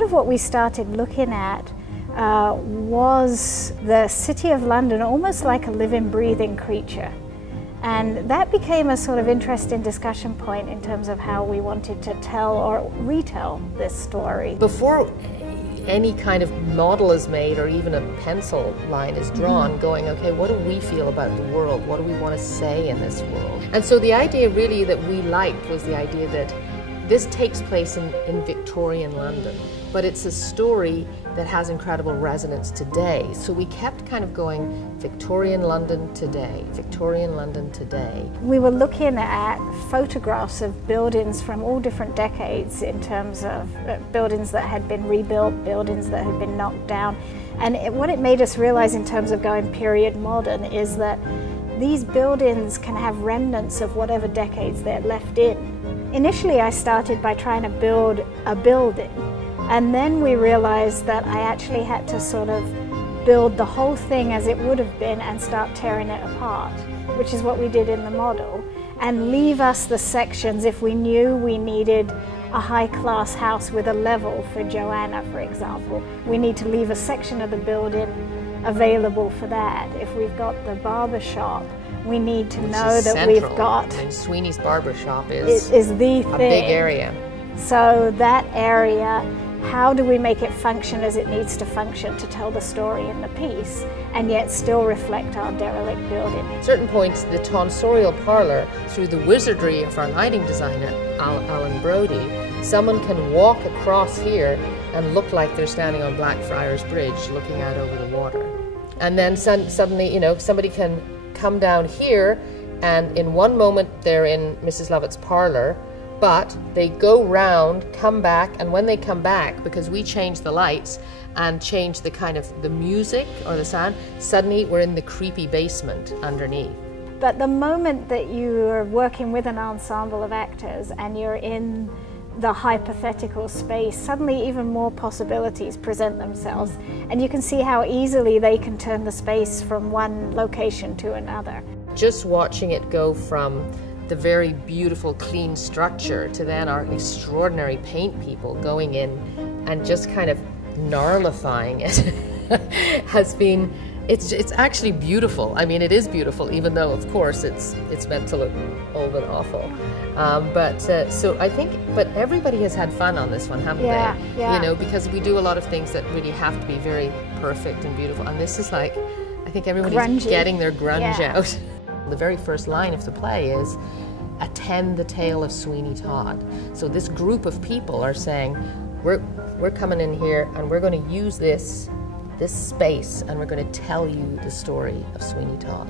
part of what we started looking at was the City of London almost like a living, breathing creature. And that became a sort of interesting discussion point in terms of how we wanted to tell or retell this story. Before any kind of model is made or even a pencil line is drawn, going, okay, what do we feel about the world? What do we want to say in this world? And so the idea really that we liked was the idea that this takes place in Victorian London, but it's a story that has incredible resonance today. So we kept kind of going Victorian London today, Victorian London today. We were looking at photographs of buildings from all different decades in terms of buildings that had been rebuilt, buildings that had been knocked down. And what it made us realize in terms of going period modern is that these buildings can have remnants of whatever decades they're left in. Initially, I started by trying to build a building, and then we realized that I actually had to sort of build the whole thing as it would have been and start tearing it apart, which is what we did in the model, and leave us the sections if we knew we needed a high-class house with a level for Joanna, for example. We need to leave a section of the building available for that. If we've got the barber shop, we need to know that we've got... And Sweeney's barber shop is the thing. A big area. So that area, how do we make it function as it needs to function to tell the story in the piece and yet still reflect our derelict building? At certain points, the tonsorial parlour, through the wizardry of our lighting designer, Alan Brodie, someone can walk across here and look like they're standing on Blackfriars Bridge looking out over the water. And then suddenly, you know, somebody can come down here and in one moment they're in Mrs. Lovett's parlour, but they go round, come back, and when they come back, because we change the lights and change the kind of the music or the sound, suddenly we're in the creepy basement underneath. But the moment that you're working with an ensemble of actors and you're in the hypothetical space, suddenly even more possibilities present themselves, and you can see how easily they can turn the space from one location to another. Just watching it go from the very beautiful clean structure to then our extraordinary paint people going in and just kind of gnarlifying it has been, it's actually beautiful. I mean, it is beautiful, even though of course it's meant to look old and awful. So I think, but everybody has had fun on this one, haven't they? Yeah. You know, because we do a lot of things that really have to be very perfect and beautiful, and this is like, I think everybody's grungy. Getting their grunge out. The very first line of the play is, "Attend the tale of Sweeney Todd." So this group of people are saying, we're coming in here and we're going to use this space and we're going to tell you the story of Sweeney Todd.